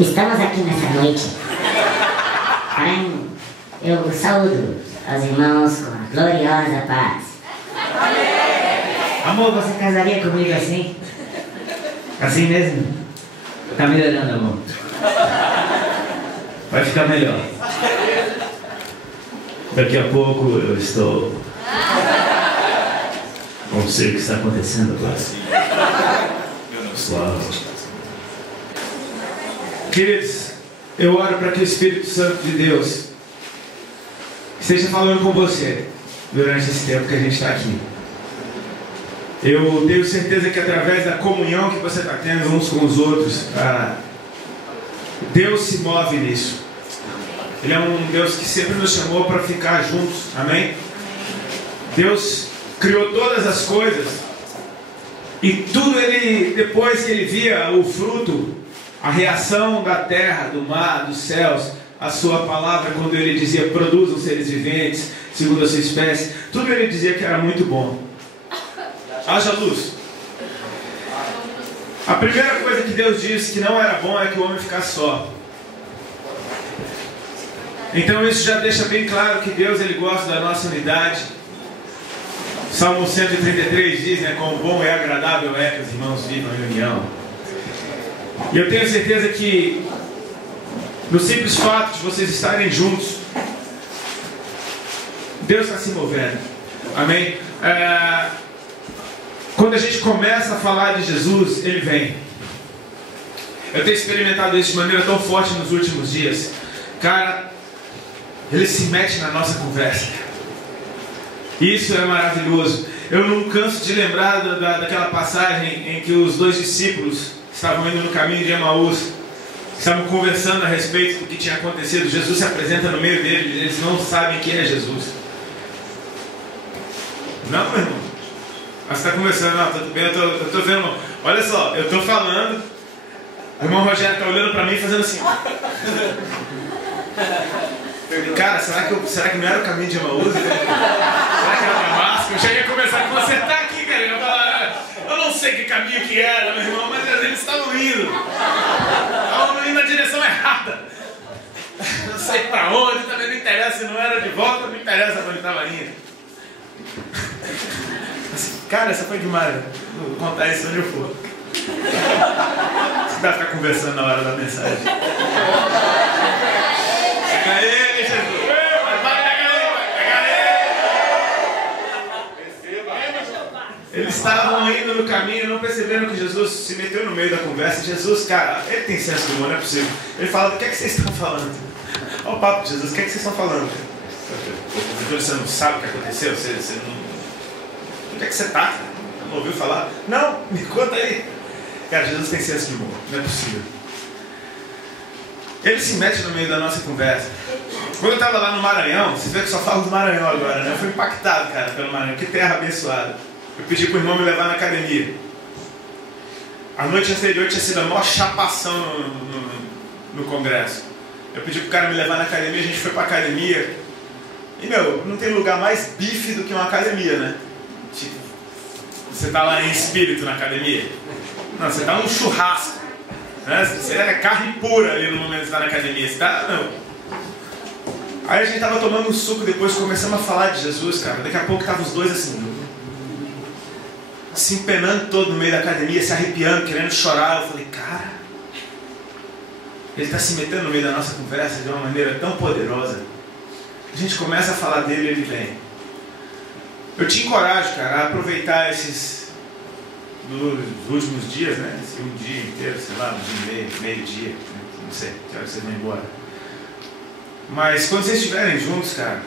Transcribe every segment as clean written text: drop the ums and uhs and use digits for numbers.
Estamos aqui nessa noite. Porém, eu saúdo aos irmãos com a gloriosa paz. Amor, você casaria comigo assim? Assim mesmo? Tá melhorando, amor. Vai ficar melhor. Daqui a pouco eu estou... Não sei o que está acontecendo agora. Uau. Queridos, eu oro para que o Espírito Santo de Deus esteja falando com você durante esse tempo que a gente está aqui. Eu tenho certeza que através da comunhão que você está tendo uns com os outros, Deus se move nisso. Ele é um Deus que sempre nos chamou para ficar juntos, amém? Deus criou todas as coisas e tudo ele, depois que ele via o fruto, a reação da terra, do mar, dos céus, a sua palavra, quando ele dizia produzam seres viventes segundo a sua espécie, tudo ele dizia que era muito bom. Haja luz. A primeira coisa que Deus disse que não era bom é que o homem ficasse só. Então isso já deixa bem claro que Deus ele gosta da nossa unidade. Salmo 133 diz, né, quão bom e agradável é que os irmãos vivam em união. E eu tenho certeza que no simples fato de vocês estarem juntos, Deus está se movendo. Amém? Quando a gente começa a falar de Jesus, Ele vem. Eu tenho experimentado isso de maneira tão forte nos últimos dias. Cara, Ele se mete na nossa conversa. Isso é maravilhoso. Eu não canso de lembrar daquela passagem em que os dois discípulos estavam indo no caminho de Emaús, estavam conversando a respeito do que tinha acontecido. Jesus se apresenta no meio deles, eles não sabem quem é Jesus. Não, meu irmão. Mas está conversando, não, tudo bem, eu estou vendo, olha só, eu estou falando, o irmão Rogério está olhando para mim e fazendo assim. Cara, será que não era o caminho de Emaús? Será que era Damasco? Eu já ia começar a consertar aqui, cara. Eu não sei que caminho que era, meu irmão, mas eles estavam indo. Estavam indo na direção errada. Não sei para onde, também não interessa, se não era de volta, não interessa para onde estava indo. Cara, essa foi demais, né? Vou contar isso onde eu for. Você vai ficar conversando na hora da mensagem. Pega ele, Jesus! Eles estavam indo no caminho e não perceberam que Jesus se meteu no meio da conversa. Jesus, cara, ele tem senso de humor, não é possível. Ele fala, do que é que vocês estão falando? Olha o papo de Jesus, o que é que vocês estão falando? Você não sabe o que aconteceu? Você não... Onde é que você está? Cara? Não ouviu falar? Não, me conta aí. Cara, Jesus tem senso de humor, não é possível. Ele se mete no meio da nossa conversa. Quando eu estava lá no Maranhão, você vê que só falo do Maranhão agora, né? Eu fui impactado, cara, pelo Maranhão. Que terra abençoada. Eu pedi para o irmão me levar na academia. A noite anterior tinha sido a maior chapação no congresso. Eu pedi para o cara me levar na academia, a gente foi para a academia. E, meu, não tem lugar mais bife do que uma academia, né? Tipo, você está lá em espírito na academia. Não, você está num churrasco. Né? Você é carne pura ali no momento de estar na academia. Você tá, não. Aí a gente estava tomando um suco, depois começamos a falar de Jesus, cara. Daqui a pouco estavam os dois assim, se empenando todo no meio da academia, se arrepiando, querendo chorar. Eu falei, cara, ele está se metendo no meio da nossa conversa de uma maneira tão poderosa. A gente começa a falar dele e ele vem. Eu te encorajo, cara, a aproveitar esses dos últimos dias, né? Esse um dia inteiro, sei lá, um dia e meio, meio-dia, não sei, que hora vocês vão embora. Mas quando vocês estiverem juntos, cara,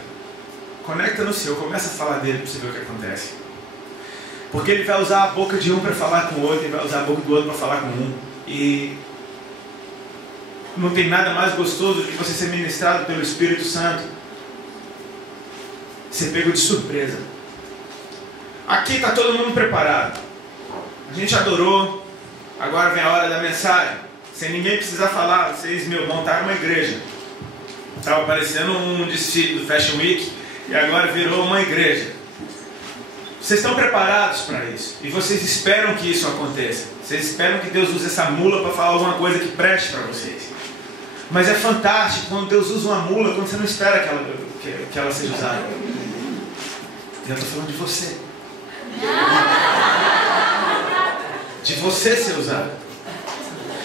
conecta no seu, começa a falar dele para você ver o que acontece. Porque ele vai usar a boca de um para falar com o outro, ele vai usar a boca do outro para falar com um. E não tem nada mais gostoso do que você ser ministrado pelo Espírito Santo. Ser pego de surpresa. Aqui está todo mundo preparado. A gente adorou. Agora vem a hora da mensagem. Sem ninguém precisar falar. Vocês, montaram uma igreja. Estava parecendo um desfile do Fashion Week. E agora virou uma igreja. Vocês estão preparados para isso. E vocês esperam que isso aconteça. Vocês esperam que Deus use essa mula para falar alguma coisa que preste para vocês. Mas é fantástico quando Deus usa uma mula, quando você não espera que ela seja usada. E eu estou falando de você. De você ser usado.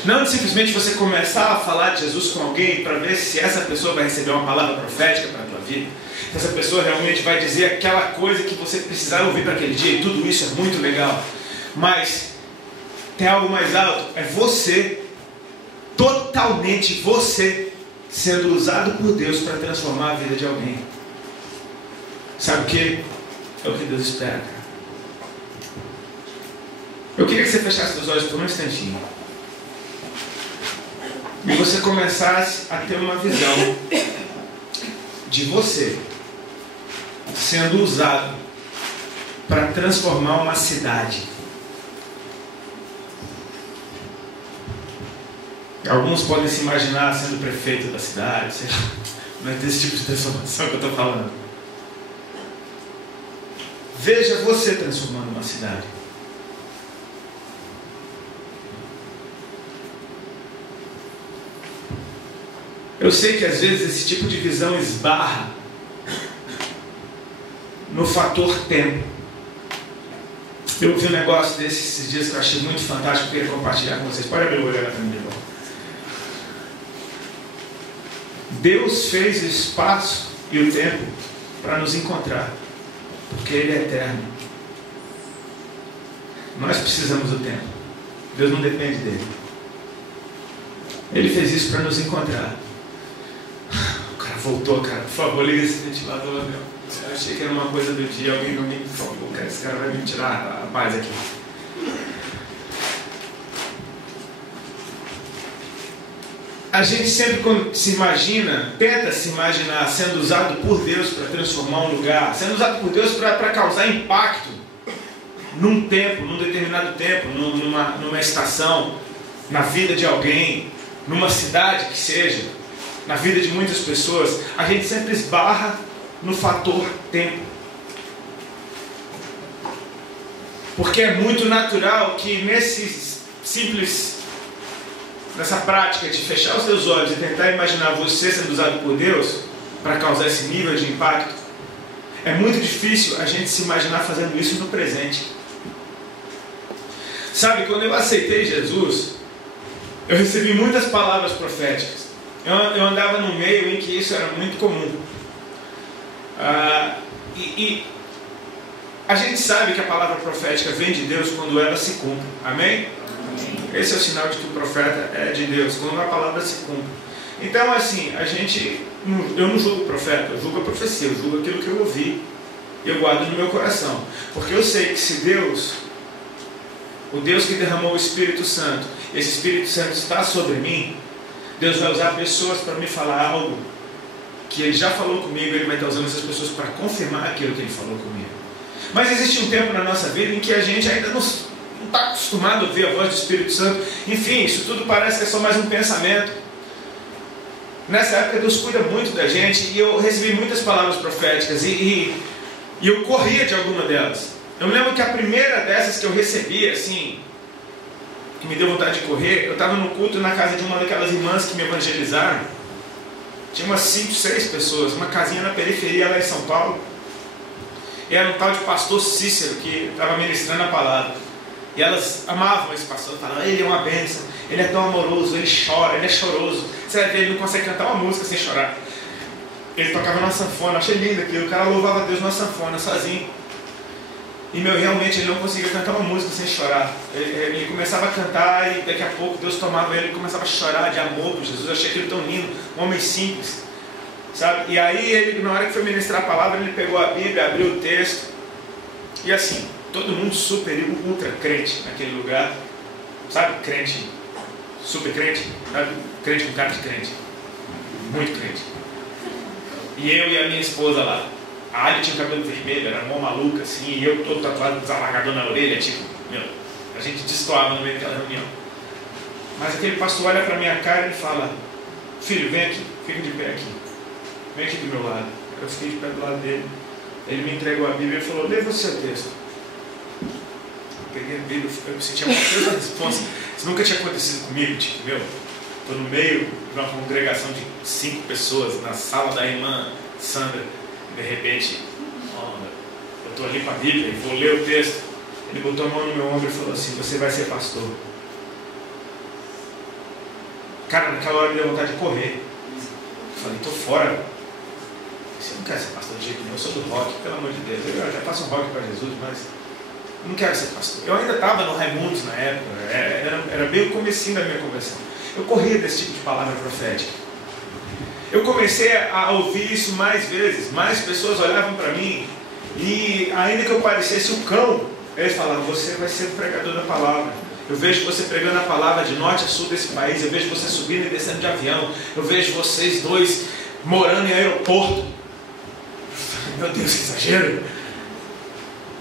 Não de simplesmente você começar a falar de Jesus com alguém para ver se essa pessoa vai receber uma palavra profética para a tua vida. Se essa pessoa realmente vai dizer aquela coisa que você precisava ouvir para aquele dia. E tudo isso é muito legal. Mas tem algo mais alto. É você, totalmente você, sendo usado por Deus para transformar a vida de alguém. Sabe o que? É o que Deus espera, cara. Eu queria que você fechasse os olhos por um instantinho. E você começasse a ter uma visão de você sendo usado para transformar uma cidade. Alguns podem se imaginar sendo prefeito da cidade, não é desse tipo de transformação que eu estou falando. Veja você transformando uma cidade. Eu sei que às vezes esse tipo de visão esbarra no fator tempo. Eu ouvi um negócio esses dias que eu achei muito fantástico, que eu queria compartilhar com vocês. Pode abrir o olho para mim, irmão. Deus fez o espaço e o tempo para nos encontrar, porque Ele é eterno. Nós precisamos do tempo. Deus não depende dele. Ele fez isso para nos encontrar. O cara voltou, cara. Por favor, liga esse ventilador, meu. Eu achei que era uma coisa do dia. Alguém não me... Por favor, cara, esse cara vai me tirar a paz aqui. A gente sempre quando se imagina, tenta se imaginar sendo usado por Deus para transformar um lugar, sendo usado por Deus para causar impacto num tempo, num determinado tempo, numa estação, na vida de alguém, numa cidade que seja, na vida de muitas pessoas. A gente sempre esbarra no fator tempo. Porque é muito natural que nessa prática de fechar os seus olhos e tentar imaginar você sendo usado por Deus para causar esse nível de impacto, é muito difícil a gente se imaginar fazendo isso no presente. Sabe, quando eu aceitei Jesus, eu recebi muitas palavras proféticas. Eu andava num meio em que isso era muito comum. E a gente sabe que a palavra profética vem de Deus quando ela se cumpre. Amém? Esse é o sinal de que o profeta é de Deus, quando a palavra se cumpre. Então, assim, eu não julgo o profeta, eu julgo a profecia, eu julgo aquilo que eu ouvi, eu guardo no meu coração. Porque eu sei que se Deus, o Deus que derramou o Espírito Santo, esse Espírito Santo está sobre mim, Deus vai usar pessoas para me falar algo que Ele já falou comigo, Ele vai estar usando essas pessoas para confirmar aquilo que Ele falou comigo. Mas existe um tempo na nossa vida em que a gente ainda não está acostumado a ouvir a voz do Espírito Santo. Enfim, isso tudo parece que é só mais um pensamento. Nessa época Deus cuida muito da gente e eu recebi muitas palavras proféticas e eu corria de alguma delas. Eu me lembro que a primeira dessas que eu recebi, assim, que me deu vontade de correr, eu estava no culto na casa de uma daquelas irmãs que me evangelizaram. Tinha umas 5, 6 pessoas, uma casinha na periferia lá em São Paulo. E era um tal de pastor Cícero que estava ministrando a palavra. E elas amavam esse pastor, falavam, ele é uma bênção, ele é tão amoroso, ele chora, ele é choroso. Você vai ver, ele não consegue cantar uma música sem chorar. Ele tocava numa sanfona, achei lindo aquilo, o cara louvava a Deus numa sanfona, sozinho. E realmente ele não conseguia cantar uma música sem chorar. Ele começava a cantar e daqui a pouco Deus tomava ele e começava a chorar de amor por Jesus. Eu achei aquilo tão lindo, um homem simples, sabe? E aí ele, na hora que foi ministrar a palavra, ele pegou a Bíblia, abriu o texto. E assim, todo mundo super, ultra crente naquele lugar, sabe? Crente, super crente, sabe? Crente com cara de crente, muito crente. E eu e a minha esposa lá. A Ali tinha o cabelo vermelho, era mó maluca assim, e eu todo tatuado, desalargador na orelha, tipo, a gente destoava no meio daquela reunião. Mas aquele pastor olha pra minha cara e fala, filho, vem aqui, fica de pé aqui, vem aqui do meu lado. Eu fiquei de pé do lado dele, ele me entregou a Bíblia e falou, lê você o texto. peguei a Bíblia, eu me sentia uma coisa resposta. Isso nunca tinha acontecido comigo, tipo, estou no meio de uma congregação de 5 pessoas, na sala da irmã Sandra, e de repente, eu estou ali com a Bíblia e vou ler o texto. Ele botou a mão no meu ombro e falou assim: você vai ser pastor. Cara, naquela hora me deu vontade de correr. Eu falei, estou fora. Você não quer ser pastor de jeito nenhum, eu sou do rock, pelo amor de Deus. Eu já faço um rock para Jesus, mas eu não quero ser pastor. Eu ainda estava no Raimundos na época, era bem o comecinho da minha conversão. Eu corria desse tipo de palavra profética. Eu comecei a ouvir isso mais vezes, mais pessoas olhavam para mim, e ainda que eu parecesse um cão, eles falavam, você vai ser o pregador da palavra. Eu vejo você pregando a palavra de norte a sul desse país, eu vejo você subindo e descendo de avião, eu vejo vocês dois morando em aeroporto. Meu Deus, que exagero.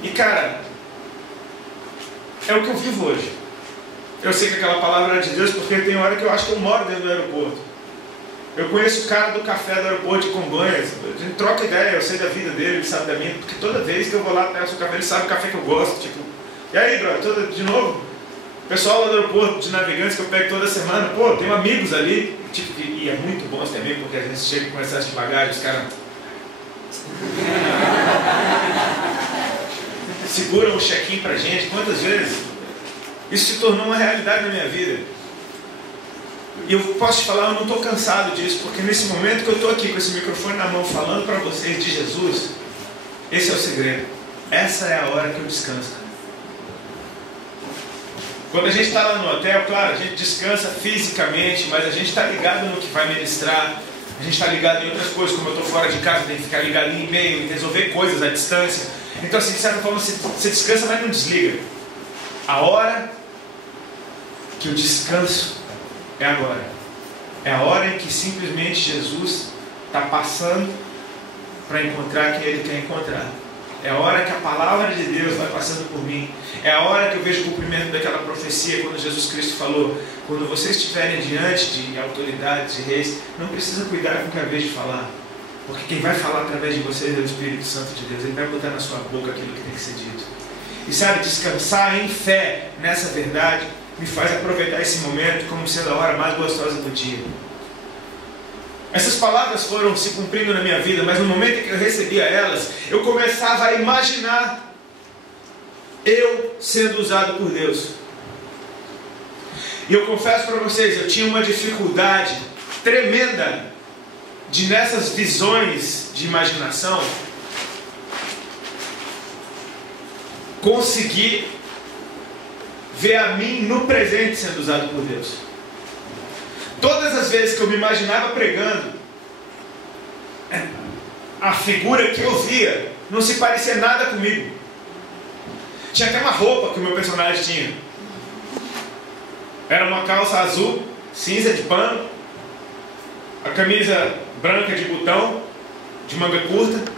E cara, é o que eu vivo hoje. Eu sei que aquela palavra é de Deus, porque tem hora que eu acho que eu moro dentro do aeroporto. Eu conheço o cara do café do aeroporto de Congonhas, a gente troca ideia, eu sei da vida dele, ele sabe da minha, porque toda vez que eu vou lá peço o café, ele sabe o café que eu gosto, tipo, e aí, brother, de novo? O pessoal lá do aeroporto de Navegantes que eu pego toda semana, pô, tenho amigos ali, tipo, e é muito bom esse amigo, porque a gente chega com excesso de bagagem, os caras seguram o check-in pra gente, quantas vezes? Isso se tornou uma realidade na minha vida. E eu posso te falar, eu não estou cansado disso, porque nesse momento que eu estou aqui com esse microfone na mão falando para vocês de Jesus, esse é o segredo. Essa é a hora que eu descanso. Quando a gente está lá no hotel, claro, a gente descansa fisicamente, mas a gente está ligado no que vai ministrar, a gente está ligado em outras coisas, como eu estou fora de casa, tem que ficar ligado em e-mail, em resolver coisas à distância. Então, assim, de certa forma, você descansa, mas não desliga. A hora que eu descanso é agora. É a hora em que simplesmente Jesus está passando para encontrar quem Ele quer encontrar. É a hora que a palavra de Deus vai passando por mim. É a hora que eu vejo o cumprimento daquela profecia, quando Jesus Cristo falou, quando vocês estiverem diante de autoridades, de reis, não precisa cuidar com o que é a vez de falar. Porque quem vai falar através de vocês é o Espírito Santo de Deus. Ele vai botar na sua boca aquilo que tem que ser dito. E sabe, descansar em fé nessa verdade me faz aproveitar esse momento como sendo a hora mais gostosa do dia. Essas palavras foram se cumprindo na minha vida, mas no momento em que eu recebia elas, eu começava a imaginar eu sendo usado por Deus. E eu confesso para vocês, eu tinha uma dificuldade tremenda de nessas visões de imaginação conseguir ver a mim no presente sendo usado por Deus. Todas as vezes que eu me imaginava pregando, a figura que eu via não se parecia nada comigo. Tinha até uma roupa que o meu personagem tinha. Era uma calça azul, cinza de pano, a camisa branca de botão, de manga curta,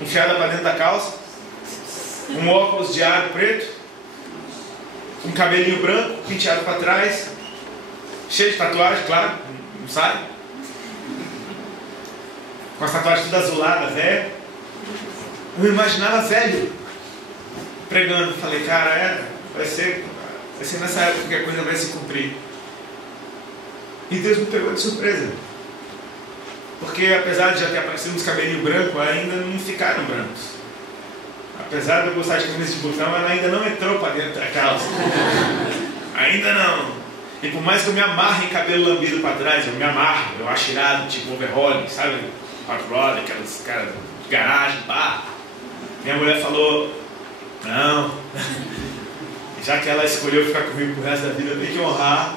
enfiada para dentro da calça, um óculos de aro preto, um cabelinho branco, penteado para trás, cheio de tatuagem, claro, não sabe? Com as tatuagens toda azulada, velho. Eu me imaginava velho, pregando. Falei, cara, vai ser nessa época que a coisa vai se cumprir. E Deus me pegou de surpresa. Porque apesar de já ter aparecido uns cabelinhos brancos, ainda não ficaram brancos. Apesar de eu gostar de camisa de botão, ela ainda não entrou para dentro da calça. Ainda não. E por mais que eu me amarre em cabelo lambido para trás, eu me amarro, eu acho irado, tipo overhauling, sabe? Hot rod, aquelas caras de garagem, pá. Minha mulher falou, não, já que ela escolheu ficar comigo pro resto da vida, eu tenho que honrar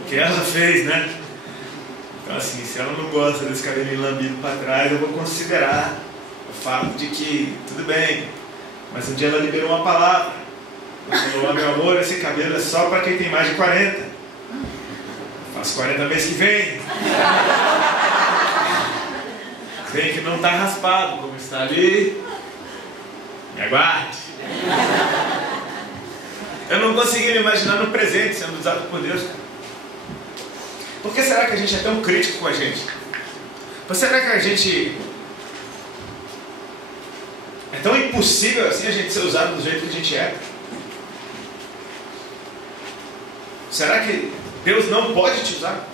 o que ela fez, né? Então assim, se ela não gosta desse cabelinho lambido para trás, eu vou considerar o fato de que, tudo bem, mas um dia ela liberou uma palavra. Ela falou, meu amor, esse cabelo é só para quem tem mais de 40. Eu faço 40 mês que vem. Vem que não está raspado, como está ali. Me aguarde. Eu não consegui me imaginar no presente sendo usado por Deus. Por que será que a gente é tão crítico com a gente? Por que será que a gente é tão impossível assim a gente ser usado do jeito que a gente é? Será que Deus não pode te usar?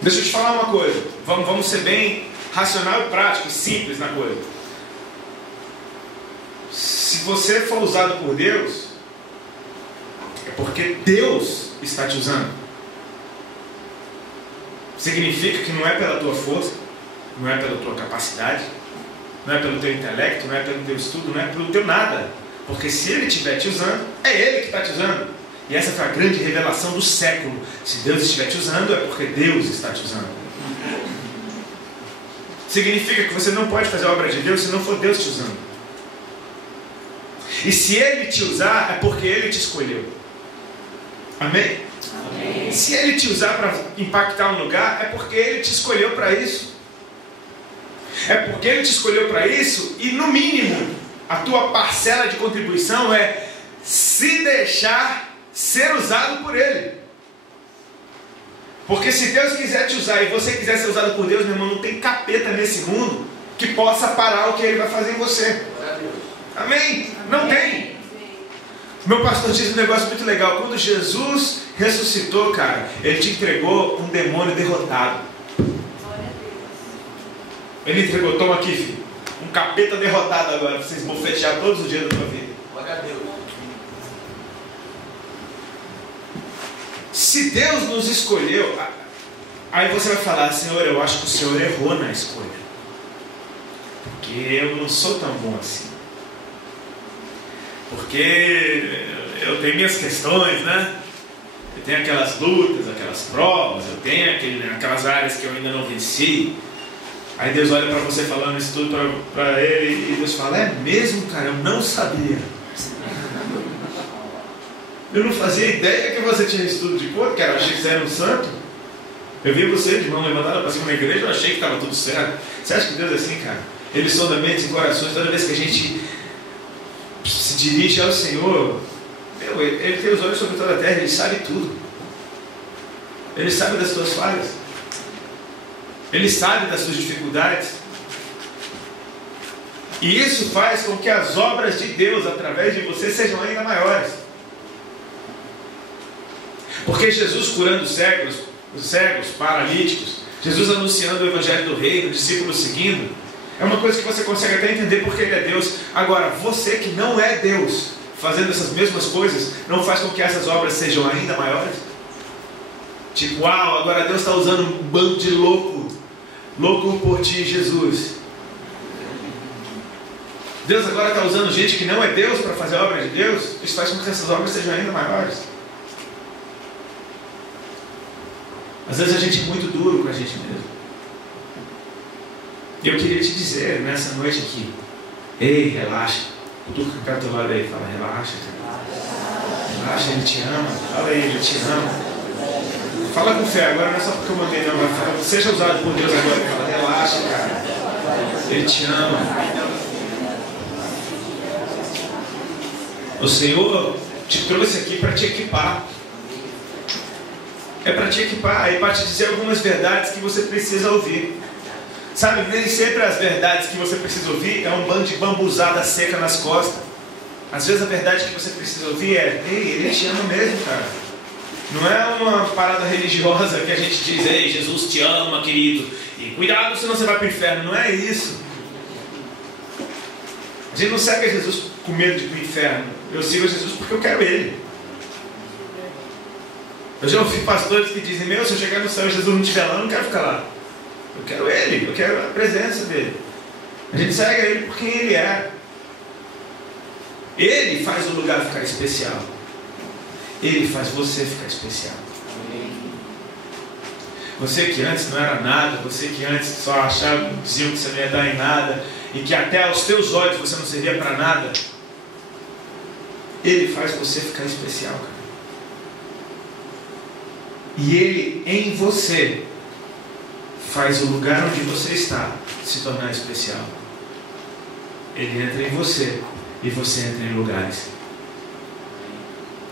Deixa eu te falar uma coisa. Vamos ser bem racional e prático e simples na coisa. Se você for usado por Deus, é porque Deus está te usando. Significa que não é pela tua força, não é pela tua capacidade, não é pelo teu intelecto, não é pelo teu estudo, não é pelo teu nada. Porque se Ele estiver te usando, é Ele que está te usando. E essa foi a grande revelação do século. Se Deus estiver te usando, é porque Deus está te usando. Significa que você não pode fazer a obra de Deus se não for Deus te usando. E se Ele te usar, é porque Ele te escolheu. Amém? Amém. Se Ele te usar para impactar um lugar, é porque Ele te escolheu para isso. É porque Ele te escolheu para isso. E no mínimo, a tua parcela de contribuição é se deixar ser usado por Ele. Porque se Deus quiser te usar e você quiser ser usado por Deus, meu irmão, não tem capeta nesse mundo que possa parar o que Ele vai fazer em você. Amém? Não tem. Meu pastor diz um negócio muito legal. Quando Jesus ressuscitou, cara, Ele te entregou um demônio derrotado. Ele entregou, toma aqui, filho, um capeta derrotado agora, para vocês bofetear todos os dias da tua vida. Glória a Deus. Se Deus nos escolheu, aí você vai falar, Senhor, eu acho que o Senhor errou na escolha. Porque eu não sou tão bom assim. Porque eu tenho minhas questões, né? Eu tenho aquelas lutas, aquelas provas, eu tenho aquelas áreas que eu ainda não venci. Aí Deus olha para você falando isso tudo para Ele, e Deus fala, é mesmo, cara? Eu não sabia. Eu não fazia ideia que você tinha estudo de cor, cara. Eu achei que você era um santo. Eu vi você de mão levantada para cima na igreja, eu achei que estava tudo certo. Você acha que Deus é assim, cara? Ele sonda mentes e corações. Toda vez que a gente se dirige ao Senhor, Ele tem os olhos sobre toda a terra, Ele sabe tudo. Ele sabe das tuas falhas. Ele sabe das suas dificuldades. E isso faz com que as obras de Deus através de você sejam ainda maiores. Porque Jesus curando os cegos, paralíticos, Jesus anunciando o evangelho do reino, discípulos seguindo, é uma coisa que você consegue até entender porque Ele é Deus. Agora, você que não é Deus, fazendo essas mesmas coisas, não faz com que essas obras sejam ainda maiores? Tipo, uau, agora Deus está usando um bando de louco por ti, Jesus. Deus agora está usando gente que não é Deus para fazer a obra de Deus. Isso faz com que essas obras sejam ainda maiores. Às vezes a gente é muito duro com a gente mesmo. E eu queria te dizer nessa noite aqui, ei, relaxa. Tu que está ao teu lado aí, fala, relaxa, cara. Relaxa, Ele te ama. Fala aí, Ele te ama. Fala com fé, agora não é só porque eu mandei não, mas fala, seja usado por Deus agora. Fala, relaxa, cara. Ele te ama. O Senhor te trouxe aqui para te equipar. É para te equipar, é para te dizer algumas verdades que você precisa ouvir. Sabe, nem sempre as verdades que você precisa ouvir é um bando de bambuzada seca nas costas. Às vezes a verdade que você precisa ouvir é, ei, Ele te ama mesmo, cara. Não é uma parada religiosa que a gente diz, ei, Jesus te ama, querido, e cuidado senão você vai para o inferno. Não é isso. A gente não segue Jesus com medo de ir para o inferno. Eu sigo Jesus porque eu quero Ele. Eu já ouvi pastores que dizem, meu, se eu chegar no céu e Jesus não estiver lá, eu não quero ficar lá. Eu quero Ele, eu quero a presença dEle. A gente segue Ele porque Ele é. Ele faz o lugar ficar especial. Ele faz você ficar especial. Você que antes não era nada, você que antes só achava, diziam que você não ia dar em nada, e que até aos teus olhos você não servia para nada, Ele faz você ficar especial, cara. E Ele em você faz o lugar onde você está se tornar especial. Ele entra em você e você entra em lugares.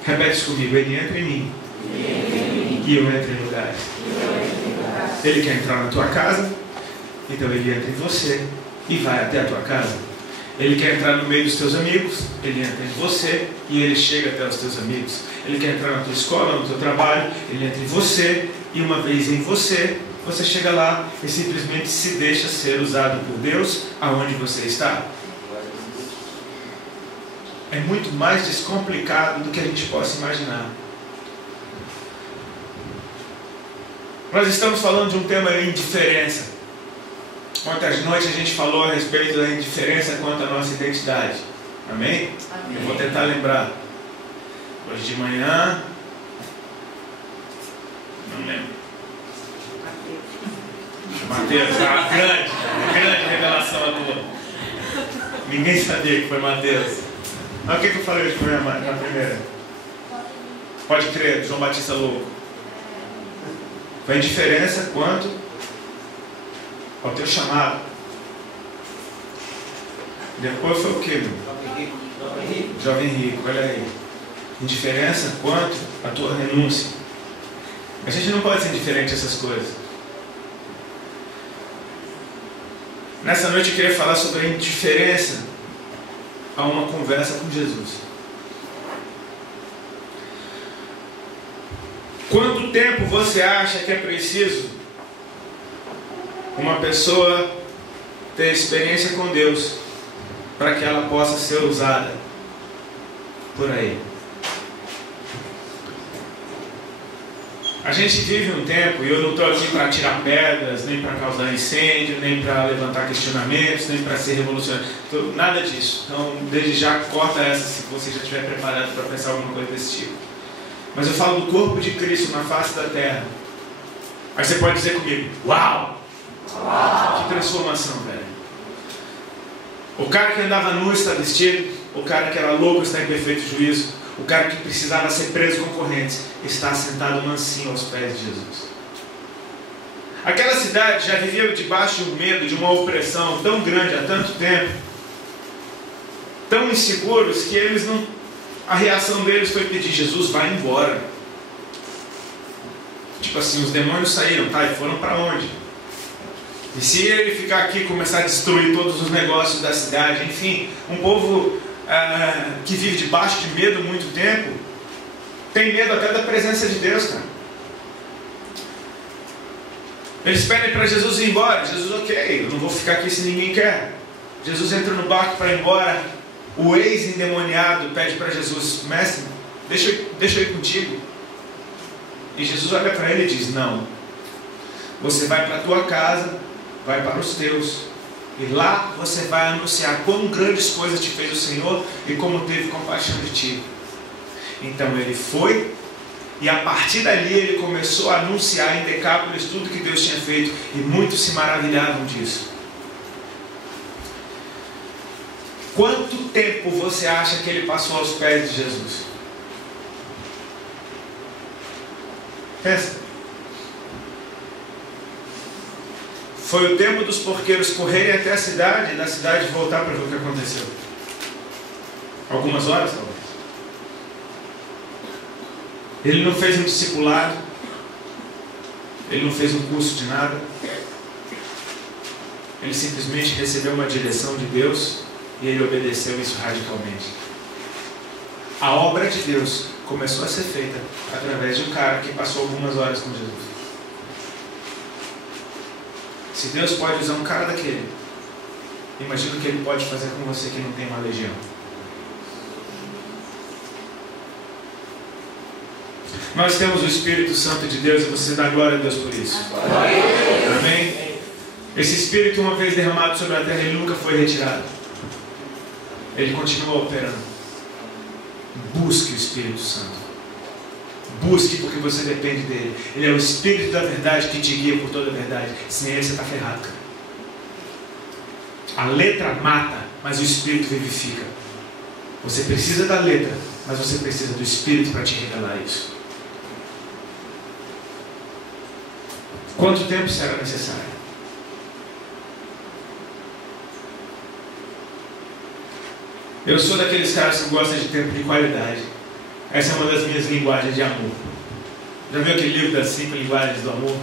Repete isso comigo. Ele entra em mim e eu entro em lugares. Ele quer entrar na tua casa, então Ele entra em você e vai até a tua casa. Ele quer entrar no meio dos teus amigos, Ele entra em você e Ele chega até os teus amigos. Ele quer entrar na tua escola, no teu trabalho, ele entra em você, e uma vez em você, você chega lá e simplesmente se deixa ser usado por Deus aonde você está. É muito mais descomplicado do que a gente possa imaginar. Nós estamos falando de um tema de indiferença. Ontem à noite a gente falou a respeito da indiferença quanto à nossa identidade. Amém? Amém. Eu vou tentar lembrar. Hoje de manhã... Não lembro. Mateus, grande revelação a tua. Ninguém sabia que foi Mateus. Mas o que eu falei hoje na primeira? Pode crer, João Batista louco. Foi a indiferença quanto ao teu chamado. Depois foi o que, meu? Jovem rico, olha aí. Indiferença quanto à tua renúncia. A gente não pode ser indiferente a essas coisas. Nessa noite eu queria falar sobre a indiferença a uma conversa com Jesus. Quanto tempo você acha que é preciso uma pessoa ter experiência com Deus para que ela possa ser usada por aí? A gente vive um tempo, e eu não estou aqui para tirar pedras, nem para causar incêndio, nem para levantar questionamentos, nem para ser revolucionário, nada disso. Então, desde já, corta essa se você já estiver preparado para pensar alguma coisa desse tipo. Mas eu falo do corpo de Cristo na face da terra. Aí você pode dizer comigo, uau! Uau! Que transformação, velho. O cara que andava nu está vestido, o cara que era louco está em perfeito juízo, o cara que precisava ser preso com correntes está sentado mansinho aos pés de Jesus. Aquela cidade já vivia debaixo de um medo, de uma opressão tão grande há tanto tempo, tão inseguros que eles não... A reação deles foi pedir, Jesus, vai embora. Tipo assim, os demônios saíram, tá? E foram para onde? E se ele ficar aqui e começar a destruir todos os negócios da cidade, enfim, um povo que vive debaixo de medo há muito tempo, tem medo até da presença de Deus, cara. Eles pedem para Jesus ir embora. Jesus, ok, eu não vou ficar aqui se ninguém quer. Jesus entra no barco para ir embora. O ex-endemoniado pede para Jesus, mestre, deixa eu ir contigo. E Jesus olha para ele e diz, não, você vai para a tua casa, vai para os teus, e lá você vai anunciar quão grandes coisas te fez o Senhor e como teve compaixão de ti. Então ele foi, e a partir dali ele começou a anunciar em Decápolis tudo que Deus tinha feito, e muitos se maravilhavam disso. Quanto tempo você acha que ele passou aos pés de Jesus? Pensa. Foi o tempo dos porqueiros correrem até a cidade e da cidade voltar para ver o que aconteceu. Algumas horas, talvez. Ele não fez um discipulado. Ele não fez um curso de nada. Ele simplesmente recebeu uma direção de Deus e ele obedeceu isso radicalmente. A obra de Deus começou a ser feita através de um cara que passou algumas horas com Jesus. Se Deus pode usar um cara daquele, imagina o que ele pode fazer com você que não tem uma legião. Nós temos o Espírito Santo de Deus e você dá glória a Deus por isso. Amém? Esse Espírito, uma vez derramado sobre a terra, ele nunca foi retirado. Ele continua operando. Busque o Espírito Santo. Busque porque você depende dele. Ele é o Espírito da verdade que te guia por toda a verdade. Sem ele você está ferrado, cara. A letra mata, mas o Espírito vivifica. Você precisa da letra, mas você precisa do Espírito para te revelar isso. Quanto tempo será necessário? Eu sou daqueles caras que gostam de tempo de qualidade. Essa é uma das minhas linguagens de amor. Já viu aquele livro das 5 linguagens do amor?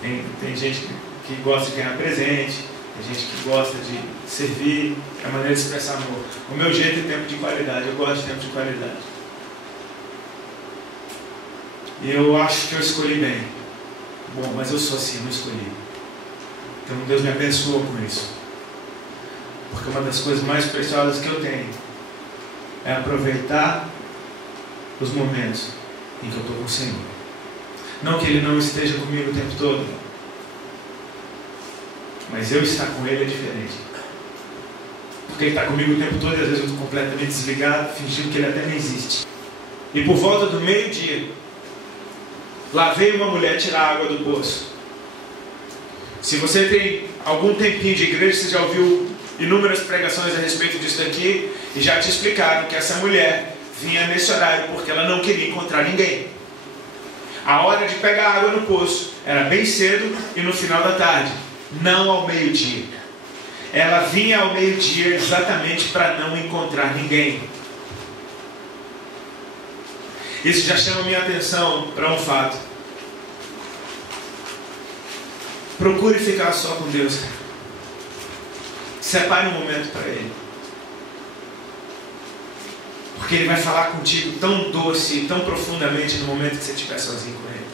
Tem gente que gosta de ganhar presente, tem gente que gosta de servir, é a maneira de expressar amor. O meu jeito é tempo de qualidade, eu gosto de tempo de qualidade. E eu acho que eu escolhi bem. Bom, mas eu sou assim, eu não escolhi. Então Deus me abençoou com isso. Porque uma das coisas mais preciosas que eu tenho é aproveitar os momentos em que eu estou com o Senhor. Não que Ele não esteja comigo o tempo todo, mas eu estar com Ele é diferente. Porque Ele está comigo o tempo todo e às vezes eu estou completamente desligado, fingindo que Ele até não existe. E por volta do meio-dia, lá veio uma mulher tirar água do poço. Se você tem algum tempinho de igreja, você já ouviu inúmeras pregações a respeito disso daqui e já te explicaram que essa mulher vinha nesse horário porque ela não queria encontrar ninguém. A hora de pegar água no poço era bem cedo e no final da tarde, não ao meio-dia. Ela vinha ao meio-dia exatamente para não encontrar ninguém. Isso já chama minha atenção para um fato. Procure ficar só com Deus. Separe um momento para Ele. Porque Ele vai falar contigo tão doce e tão profundamente no momento que você estiver sozinho com Ele.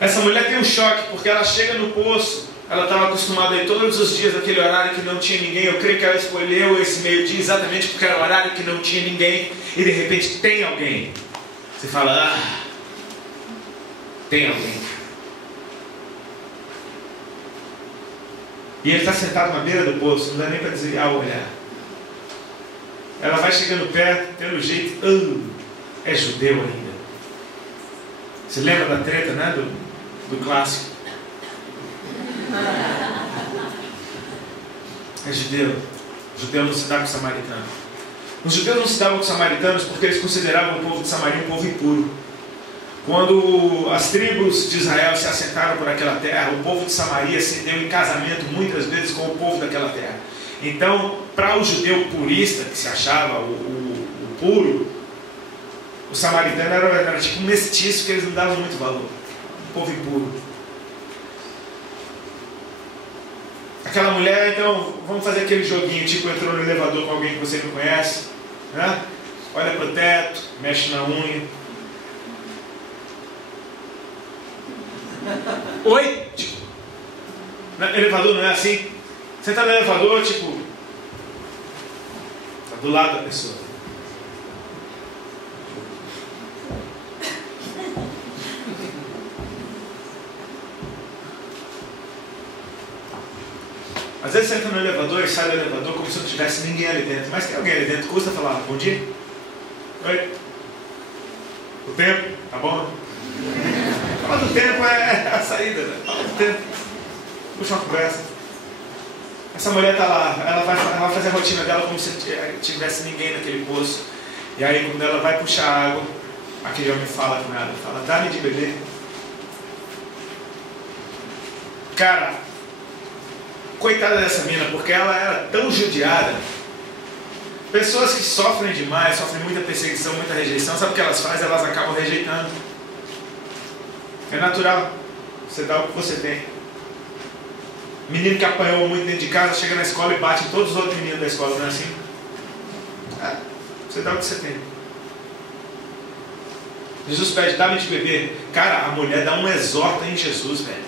Essa mulher tem um choque, porque ela chega no poço. Ela estava acostumada a ir todos os dias naquele horário que não tinha ninguém. Eu creio que ela escolheu esse meio-dia exatamente porque era o horário que não tinha ninguém. E de repente tem alguém. Você fala, tem alguém. E ele está sentado na beira do poço, não dá nem para desviar o olhar. Ela vai chegando perto, pelo jeito, é judeu ainda. Você lembra da treta, né? Do clássico. É judeu. Judeu não se dá com samaritano. Os judeus não se davam com os samaritanos porque eles consideravam o povo de Samaria um povo impuro. Quando as tribos de Israel se assentaram por aquela terra, o povo de Samaria se deu em casamento muitas vezes com o povo daquela terra. Então, para o judeu purista, que se achava o puro, o samaritano era tipo um mestiço que eles não davam muito valor. Um povo impuro. Aquela mulher, então, vamos fazer aquele joguinho, tipo entrou no elevador com alguém que você não conhece, né? Olha para o teto, mexe na unha. Oi? Tipo, no elevador não é assim? Você está no elevador, tipo, está do lado da pessoa. Às vezes você entra no elevador e sai do elevador como se não tivesse ninguém ali dentro. Mas tem alguém ali dentro, custa falar, bom dia? Oi? O tempo? Tá bom? Fala do tempo é a saída, né? Fala do tempo. Puxa uma conversa. Essa mulher está lá, ela vai fazer a rotina dela como se tivesse ninguém naquele poço. E aí quando ela vai puxar água, aquele homem fala com ela, fala, dá-me de beber. Cara, coitada dessa mina, porque ela era tão judiada. Pessoas que sofrem demais, sofrem muita perseguição, muita rejeição, sabe o que elas fazem? Elas acabam rejeitando. É natural. Você dá o que você tem. Menino que apanhou muito dentro de casa, chega na escola e bate em todos os outros meninos da escola, não é assim? Você dá o que você tem. Jesus pede, dá-me de beber. Cara, a mulher dá um exorto em Jesus, velho.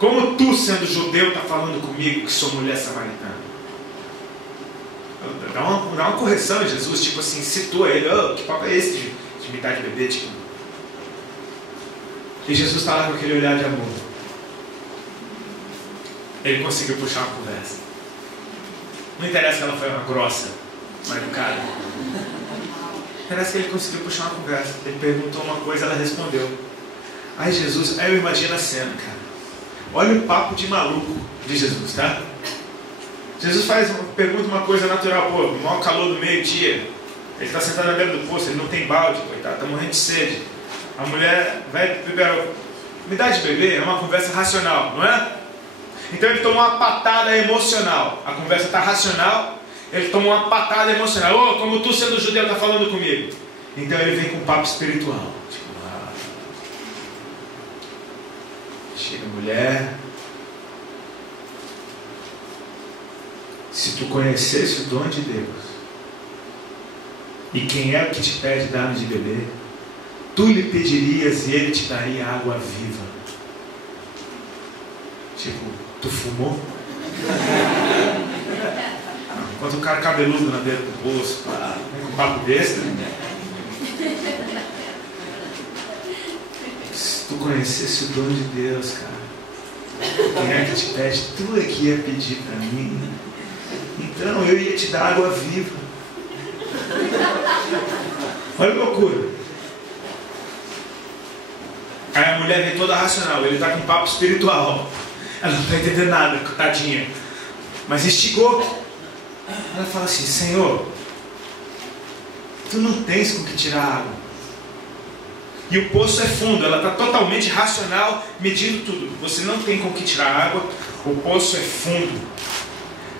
Como tu, sendo judeu, está falando comigo que sou mulher samaritana? Dá uma correção em Jesus, tipo assim, situa ele. Que papo é esse de me dar de beber? Tipo. E Jesus está lá com aquele olhar de amor. Ele conseguiu puxar uma conversa. Não interessa que ela foi uma grossa, uma educada. Interessa que ele conseguiu puxar uma conversa. Ele perguntou uma coisa, ela respondeu. Aí Jesus, aí eu imagino a cena, cara. Olha o papo de maluco de Jesus, tá? Jesus pergunta uma coisa natural, pô, o maior calor do meio-dia. Ele está sentado na beira do poço, ele não tem balde, coitado, está morrendo de sede. A mulher vai beber, me dá de beber, é uma conversa racional, não é? Então ele tomou uma patada emocional. A conversa está racional, ele tomou uma patada emocional. Como tu, sendo judeu, está falando comigo. Então ele vem com um papo espiritual. Chega, mulher, se tu conhecesse o dom de Deus E quem é o que te pede dar-me de beber? Tu lhe pedirias e ele te daria água viva. Tipo, tu fumou? Enquanto o cara cabeludo na beira do poço, com papo besta. Se tu conhecesse o dom de Deus, cara, quem é que te pede? Tu é que ia pedir para mim. Então eu ia te dar água viva. Olha que loucura. Aí a mulher vem toda racional, ele está com papo espiritual. Ela não está entendendo nada, tadinha. Mas instigou. Ela fala assim: Senhor, tu não tens com que tirar água. E o poço é fundo, ela está totalmente racional, medindo tudo. Você não tem com que tirar água, o poço é fundo.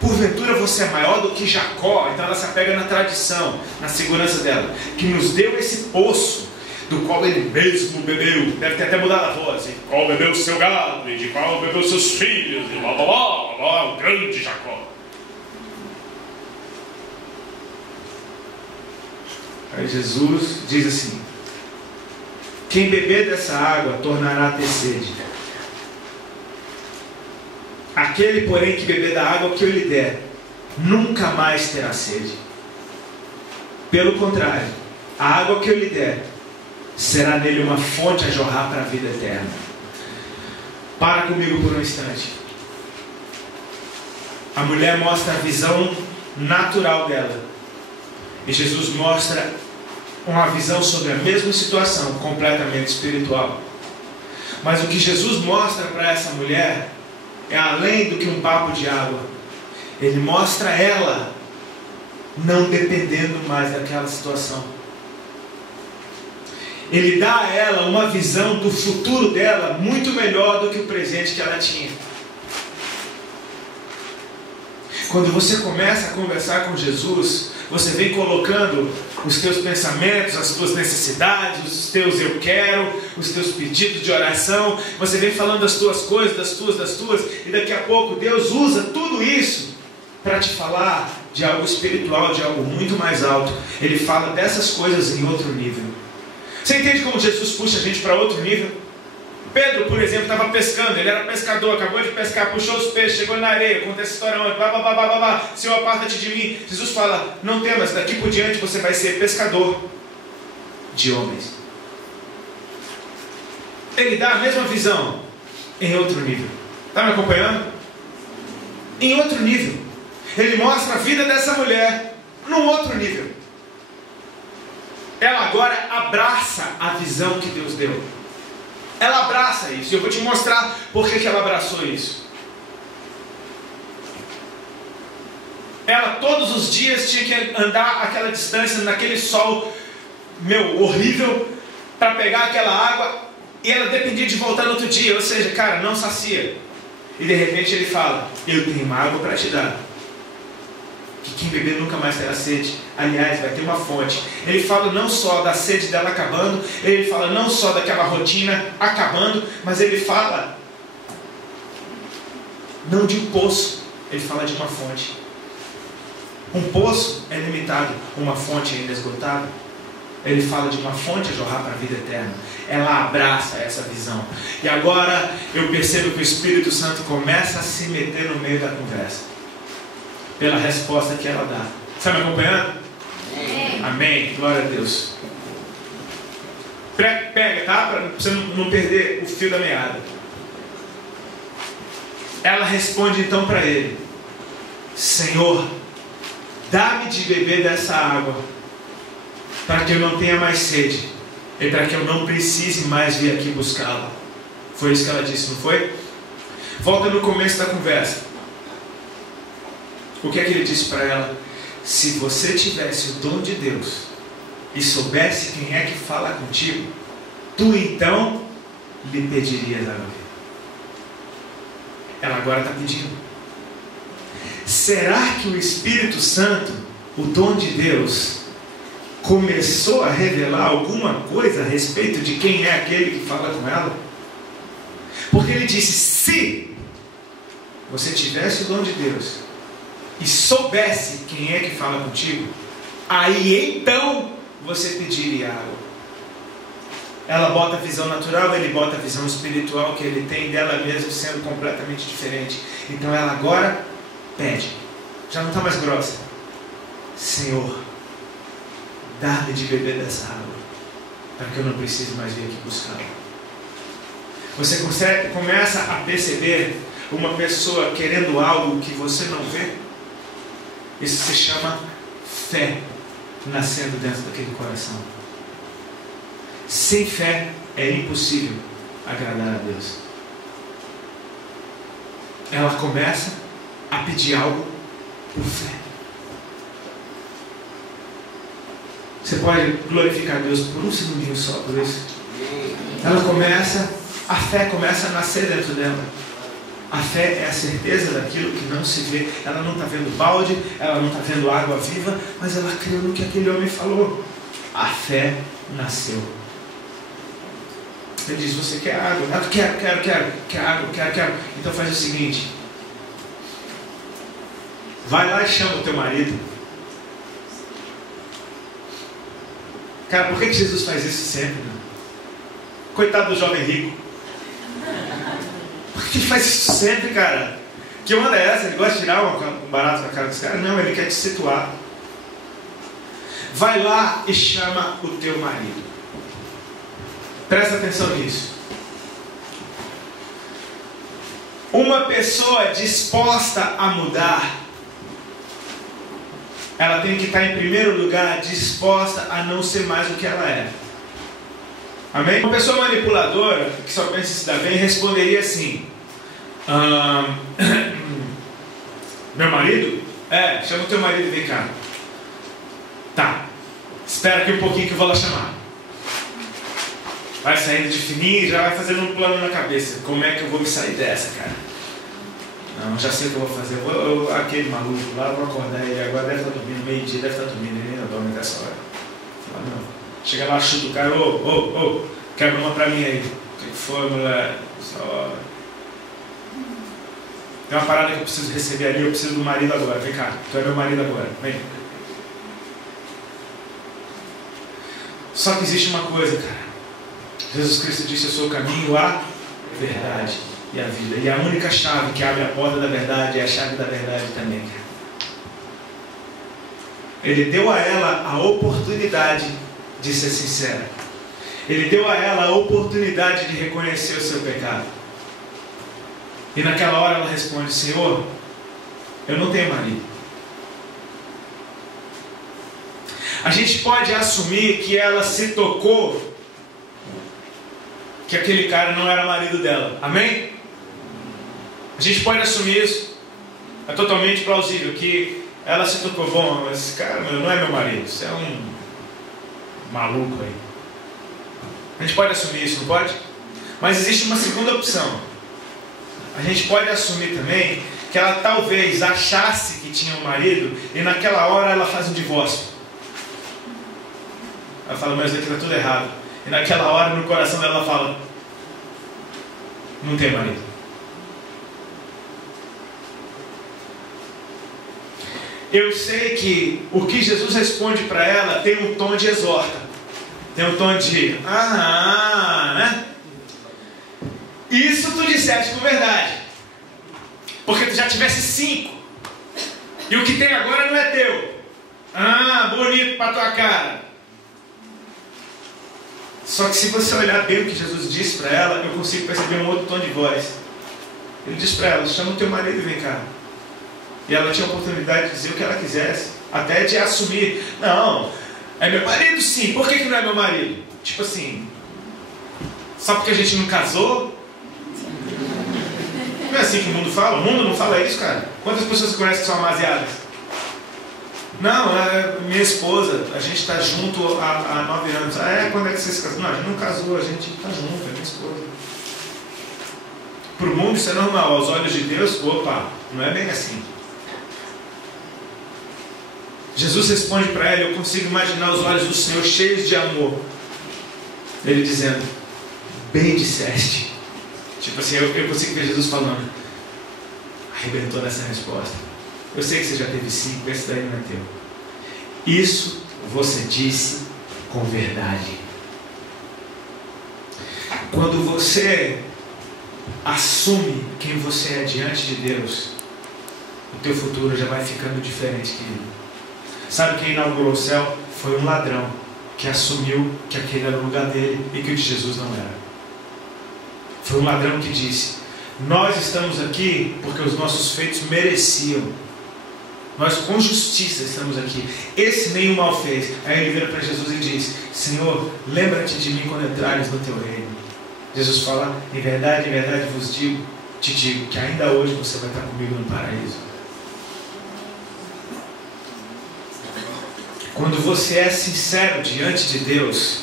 Porventura você é maior do que Jacó. Então ela se apega na tradição, na segurança dela, que nos deu esse poço, do qual ele mesmo bebeu. Deve ter até mudado a voz, de qual bebeu o seu gado, e de qual bebeu seus filhos, e blá blá blá blá, o grande Jacó. Aí Jesus diz assim: quem beber dessa água tornará a ter sede. Aquele, porém, que beber da água que eu lhe der, nunca mais terá sede. Pelo contrário, a água que eu lhe der será nele uma fonte a jorrar para a vida eterna. Para comigo por um instante. A mulher mostra a visão natural dela, e Jesus mostra uma visão sobre a mesma situação, completamente espiritual. Mas o que Jesus mostra para essa mulher é além do que um papo de água. Ele mostra ela não dependendo mais daquela situação. Ele dá a ela uma visão do futuro dela muito melhor do que o presente que ela tinha. Quando você começa a conversar com Jesus, você vem colocando os teus pensamentos, as tuas necessidades, os teus eu quero, os teus pedidos de oração. Você vem falando das tuas coisas, das tuas, e daqui a pouco Deus usa tudo isso para te falar de algo espiritual, de algo muito mais alto. Ele fala dessas coisas em outro nível. Você entende como Jesus puxa a gente para outro nível? Pedro, por exemplo, estava pescando, ele era pescador, acabou de pescar, puxou os peixes, chegou na areia, conta essa história ontem, Senhor, aparta-te de mim. Jesus fala: não temas, daqui por diante você vai ser pescador de homens. Ele dá a mesma visão em outro nível. Está me acompanhando? Em outro nível. Ele mostra a vida dessa mulher num outro nível. Ela agora abraça a visão que Deus deu. Ela abraça isso. E eu vou te mostrar por que ela abraçou isso. Ela todos os dias tinha que andar aquela distância naquele sol horrível para pegar aquela água, e ela dependia de voltar no outro dia. Ou seja, cara, não sacia. E de repente ele fala: eu tenho uma água para te dar, que quem beber nunca mais terá sede. Aliás, vai ter uma fonte. Ele fala não só da sede dela acabando, ele fala não só daquela rotina acabando, mas ele fala não de um poço, ele fala de uma fonte. Um poço é limitado, uma fonte é inesgotável. Ele fala de uma fonte a jorrar para a vida eterna. Ela abraça essa visão. E agora eu percebo que o Espírito Santo começa a se meter no meio da conversa, pela resposta que ela dá. Está me acompanhando? Amém. Glória a Deus. Pega, tá? Para você não perder o fio da meada. Ela responde então para ele: Senhor, dá-me de beber dessa água, para que eu não tenha mais sede, e para que eu não precise mais vir aqui buscá-la. Foi isso que ela disse, não foi? Volta no começo da conversa. O que é que ele disse para ela? Se você tivesse o dom de Deus e soubesse quem é que fala contigo, tu então lhe pedirias água viva. Ela agora está pedindo. Será que o Espírito Santo, o dom de Deus, começou a revelar alguma coisa a respeito de quem é aquele que fala com ela? Porque ele disse: se você tivesse o dom de Deus e soubesse quem é que fala contigo, aí então você pediria água. Ela bota a visão natural, ele bota a visão espiritual que ele tem dela mesma sendo completamente diferente. Então ela agora pede. Já não está mais grossa. Senhor, dá-me de beber dessa água, para que eu não precise mais vir aqui buscá-la. Você começa a perceber uma pessoa querendo algo que você não vê? Isso se chama fé nascendo dentro daquele coração. Sem fé é impossível agradar a Deus. Ela começa a pedir algo por fé. Você pode glorificar a Deus por um segundinho só por isso? A fé começa a nascer dentro dela. A fé é a certeza daquilo que não se vê. Ela não está vendo balde, ela não está vendo água viva, mas ela creu no que aquele homem falou. A fé nasceu. Ele diz, você quer água? Eu quero água, quero. Então faz o seguinte. Vai lá e chama o teu marido. Cara, por que Jesus faz isso sempre? Né? Coitado do jovem rico. Por que ele faz isso sempre, cara? Que onda é essa? Ele gosta de tirar um barato da cara dos caras? Não, ele quer te situar. Vai lá e chama o teu marido. Presta atenção nisso. Uma pessoa disposta a mudar, ela tem que estar em primeiro lugar disposta a não ser mais o que ela é. Amém? Uma pessoa manipuladora, que só pensa em se dar bem, responderia assim: meu marido? Chama o teu marido e vem cá. Tá, espera aqui um pouquinho que eu vou lá chamar. Vai saindo de fininho e já vai fazendo um plano na cabeça. Como é que eu vou me sair dessa, cara? Não, já sei o que eu vou fazer. Aquele maluco lá, vou acordar ele agora, deve estar dormindo, meio-dia, deve estar dormindo, ele ainda dorme nessa hora. Fala, não. Chega lá, chuta o cara, quebra uma pra mim aí. O que foi, moleque? Só... Tem uma parada que eu preciso receber ali, eu preciso do marido agora. Vem cá, tu é meu marido agora, vem. Só que existe uma coisa, cara. Jesus Cristo disse, eu sou o caminho, a verdade e a vida. E a única chave que abre a porta da verdade é a chave da verdade também, cara. Ele deu a ela a oportunidade de ser sincera. Ele deu a ela a oportunidade de reconhecer o seu pecado. E naquela hora ela responde, Senhor, eu não tenho marido. A gente pode assumir que ela se tocou que aquele cara não era marido dela. Amém? A gente pode assumir isso. É totalmente plausível que ela se tocou. Bom, esse cara não é meu marido. Isso é um maluco aí. A gente pode assumir isso, não pode? Mas existe uma segunda opção. A gente pode assumir também que ela talvez achasse que tinha um marido e naquela hora ela faz um divórcio. Ela fala, mas aqui está tudo errado. E naquela hora no coração dela ela fala, não tem marido. Eu sei que o que Jesus responde para ela tem um tom de exorta. Tem um tom de, né? Isso tu disseste com verdade. Porque tu já tivesse 5. E o que tem agora não é teu. Bonito para tua cara. Só que se você olhar bem o que Jesus disse para ela, eu consigo perceber um outro tom de voz. Ele disse para ela, chama o teu marido e vem cá. E ela tinha a oportunidade de dizer o que ela quisesse. Até de assumir. Não, é meu marido sim. Por que não é meu marido? Tipo assim, só porque a gente não casou? Não é assim que o mundo fala? O mundo não fala isso, cara. Quantas pessoas você conhece que são amaziadas? Não, é minha esposa, a gente está junto há 9 anos. Quando é que você se casou? Não, a gente não casou, a gente está junto, é minha esposa. Para o mundo isso é normal, aos olhos de Deus, não é bem assim. Jesus responde para ela, eu consigo imaginar os olhos do Senhor cheios de amor. Ele dizendo, bem disseste. Tipo assim, eu consigo ver Jesus falando, arrebentou nessa resposta. Eu sei que você já teve 5, esse daí não é teu. Isso você disse com verdade. Quando você assume quem você é diante de Deus, o teu futuro já vai ficando diferente, querido. Sabe quem inaugurou o céu? Foi um ladrão que assumiu que aquele era o lugar dele e que o de Jesus não era. Foi um ladrão que disse: nós estamos aqui porque os nossos feitos mereciam. Nós com justiça estamos aqui. Esse nenhum mal fez. Aí ele vira para Jesus e diz: Senhor, lembra-te de mim quando entrares no teu reino. Jesus fala: em verdade te digo que ainda hoje você vai estar comigo no paraíso. Quando você é sincero diante de Deus,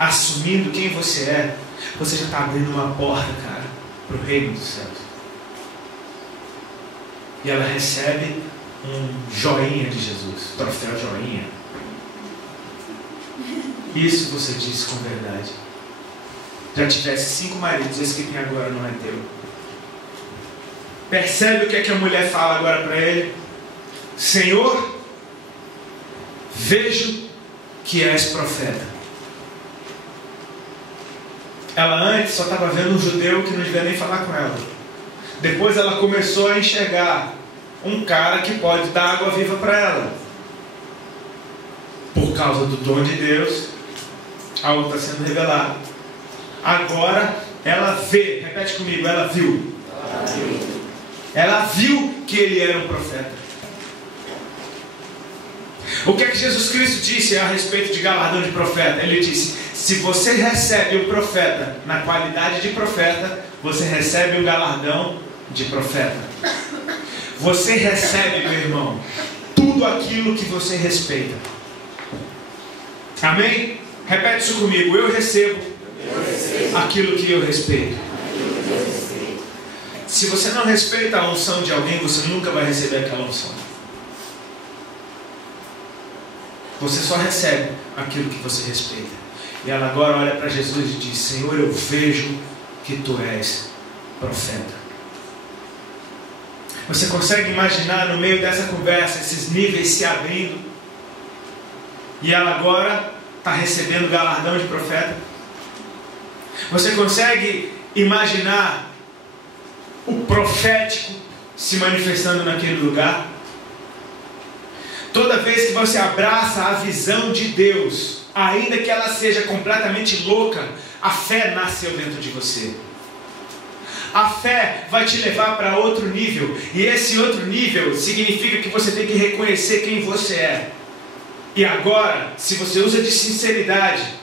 assumindo quem você é, você já está abrindo uma porta, cara, para o reino dos céus. E ela recebe um joinha de Jesus, troféu joinha. Isso você disse com verdade. Já tivesse 5 maridos, esse que tem agora não é teu. Percebe o que é que a mulher fala agora para ele? Senhor, vejo que és profeta. Ela antes só estava vendo um judeu que não devia nem falar com ela. Depois ela começou a enxergar um cara que pode dar água viva para ela. Por causa do dom de Deus, algo está sendo revelado. Agora ela vê, repete comigo, ela viu. Ela viu que ele era um profeta. O que é que Jesus Cristo disse a respeito de galardão de profeta? Ele disse: se você recebe o profeta na qualidade de profeta, você recebe o galardão de profeta. Você recebe, meu irmão, tudo aquilo que você respeita. Amém? Repete isso comigo. Eu recebo aquilo que eu respeito. Se você não respeita a unção de alguém, você nunca vai receber aquela unção. Você só recebe aquilo que você respeita. E ela agora olha para Jesus e diz: Senhor, eu vejo que tu és profeta. Você consegue imaginar no meio dessa conversa esses níveis se abrindo? E ela agora está recebendo o galardão de profeta? Você consegue imaginar o profético se manifestando naquele lugar? Toda vez que você abraça a visão de Deus, ainda que ela seja completamente louca, a fé nasceu dentro de você. A fé vai te levar para outro nível. E esse outro nível significa que você tem que reconhecer quem você é. E agora, se você usa de sinceridade,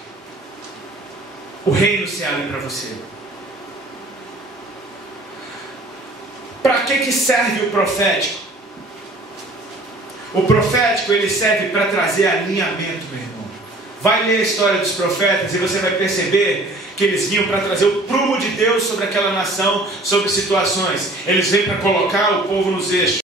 o reino se abre para você. Para que serve o profético? O profético, ele serve para trazer alinhamento, meu irmão. Vai ler a história dos profetas e você vai perceber que eles vinham para trazer o prumo de Deus sobre aquela nação, sobre situações. Eles vêm para colocar o povo nos eixos.